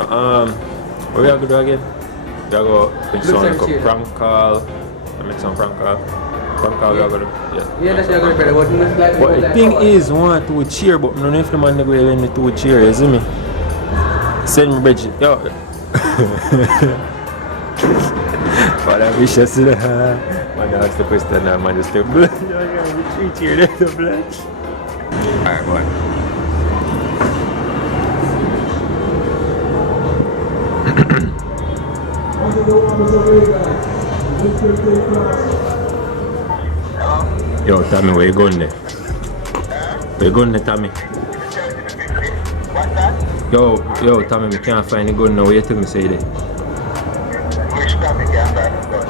So, what we are going to do again? We are going to make some like a prank call. Make some prank call. Prank call we are going to do. Yeah, that's what I'm going to do. But the thing is, one to cheer, but I don't know if the man go even to cheer, you see me? Send me Bridget. Yo. What I'm vicious. Man, ask the question now, man, just take blood. You're going to be 3 cheer there, the blood. Alright, go on. Yo, Tommy, where you going there? Where you going there, Tommy? What's that? Yo, Tommy, we can't find the gun now. Where you think me say there? Which Tommy can't find the gun?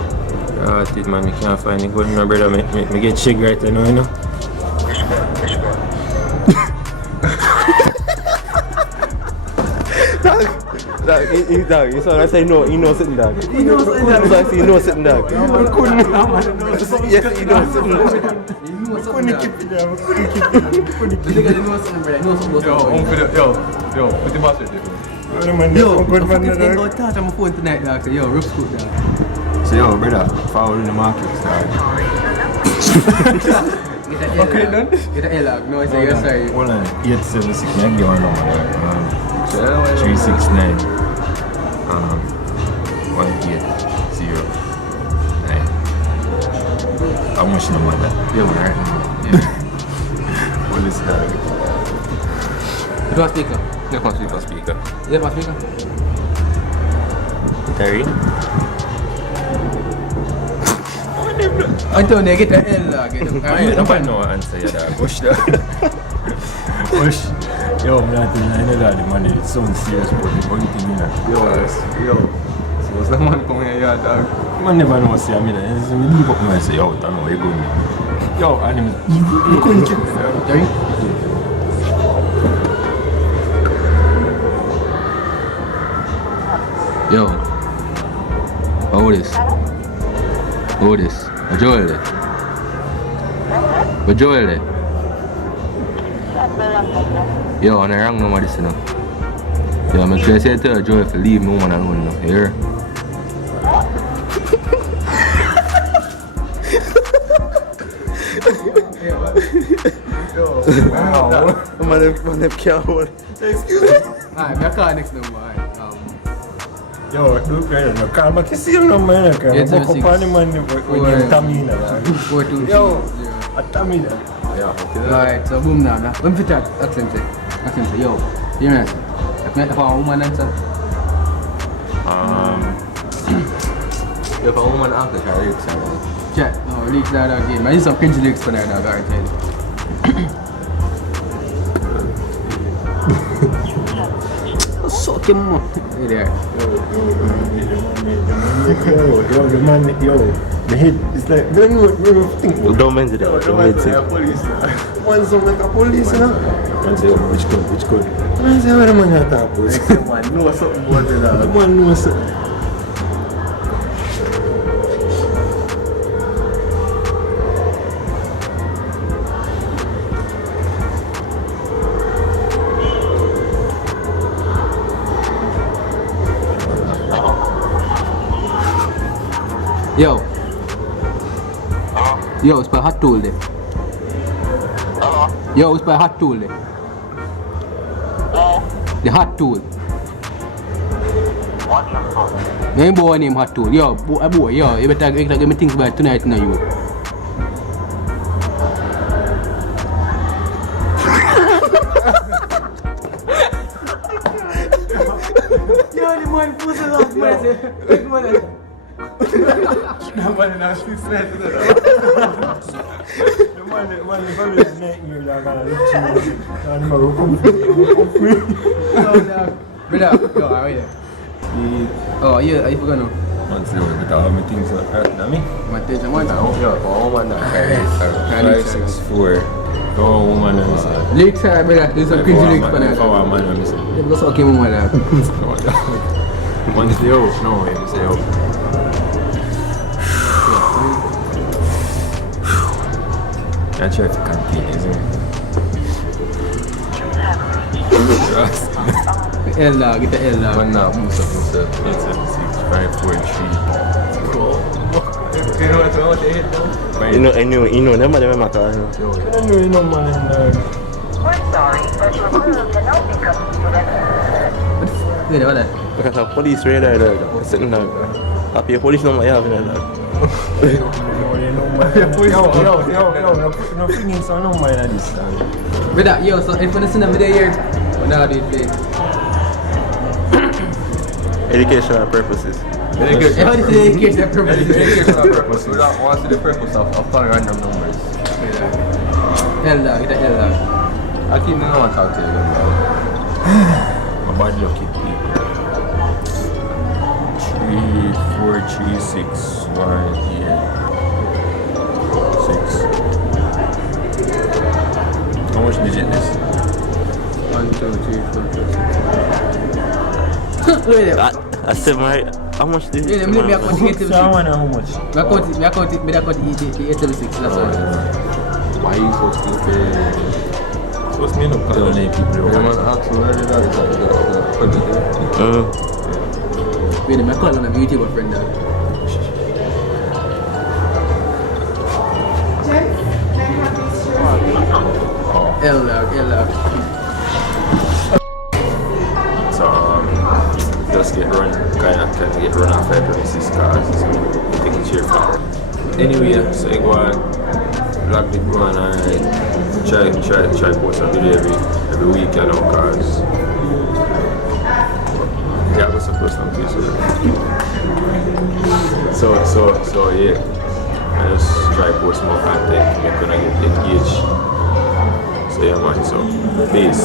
Ah, it man, we can't find the gun now, brother. Me get shake right now, you know? Which gun? Which gun? Dog, you saw I say no, you know sitting dog. You know sitting dog. So I say you know sitting dog. Yes, you know sitting dog. Couldn't keep it down, couldn't keep it down. You think I know something, brother? I know something. Yo, put the master there. Yo, I'm going to touch on my phone tonight, dog. Yo, rough scoop, dog. So yo, brother, follow in the market, dog. Okay, done? Get an L-log. No, I say yes, sorry. Hold on, 876, I give one number there. 369 180 9. How much number that? Yeah, man, right? What is that? You want speaker? Yeah, speaker. Yeah, my speaker. Terry? Antonio, get the L-log. I don't know what answer you there. Push that. Push. Yo, I'm not denying that the money is so serious, but the only thing you know. Yo, so what's the man coming here, dog? Man never know what's I mean. So we leave up and say, yo, Tommy, where you going? Yo, animal, you couldn't keep it. Jerry? Yo. How this? How this? A Joel there? A Joel there? Yo, on the wrong number this now. Yo, I'm going to say to Joel if you leave me woman alone now, you hear? Wow. Man, can't hold. Excuse me. Alright, I call next number, alright. Yo, look right now. Call back the same number, man. Go up on the man with Tamina. 426. Yo, a Tamina. Yeah. Alright, so boom now. When we chat, ask him say, yo, you know, if I found a woman answer. If a woman after her lyrics, Chat, no, lyrics that again. I need some cringe lyrics for that, guaranteed. Suck him up. There. Yo, the man, the head is like, we think. Don't mention that. Don't mention that. One sound like a police, you know? Man say, which code? Man say, where the man at that police? The man know something about it, The dog. man knows something. Yo, it's by hot tool there. Yo, it's by hot tool there. The hot tool. What's your phone? Name boy name hot tool. Yo, boy, yo, you better give me things by tonight now, you. Yo, the man pussy love, man. Nobody knows this right to that. The man is neck here, dog. I'm Brother, yo, how are you? Oh, yeah, I forgot now. Man say, we talk about things like that, you know me? My teacher, one time. Yeah, for a woman that carries 564. For a woman that is Lyrics are brother, there's some crazy lyrics for that. for a man that is Let's okay, mama, that. Man say, yo, no, he say, yo. I try to contain, isn't it? L dog, get the L dog. Man, now, boost up himself. 876 543. You know what I want to hit now? You know, them are the matter. I don't know, you know, man. We're sorry, but your call cannot be completed. Wait, what that? Because a police radar there, sitting down. I pay police number you have in there. No, freaking son, no mind at this time. Wait, that, yo, so if you listen to the video here, now they play. Educational purposes. How did they get that purpose? Educational purpose. We don't want to see the purpose of calling random numbers. L dog, get the L dog. I keep no one talk to you again, bro. A bad lucky people. 3, 4, 3, 6, 1, 6. How much digit this? 1, 2, 3, 4, 5, 6. Wait, I said my. How much did wait, let me account the 876. How much? I account the 876, that's all. Why you so stupid? Supposed to be no Tell me people. Yeah, man, ask me where did I put it there? Wait, I'm calling on a YouTuber friend dog. L dog. So, just get run, kind of get run off at premises cars, so take a chair for. Anyway, so I go on, vlog the go on and try post a video every week, you know, cause yeah, I was supposed to do so yeah, I just try post more content, make gonna get engaged. So yeah man, so peace.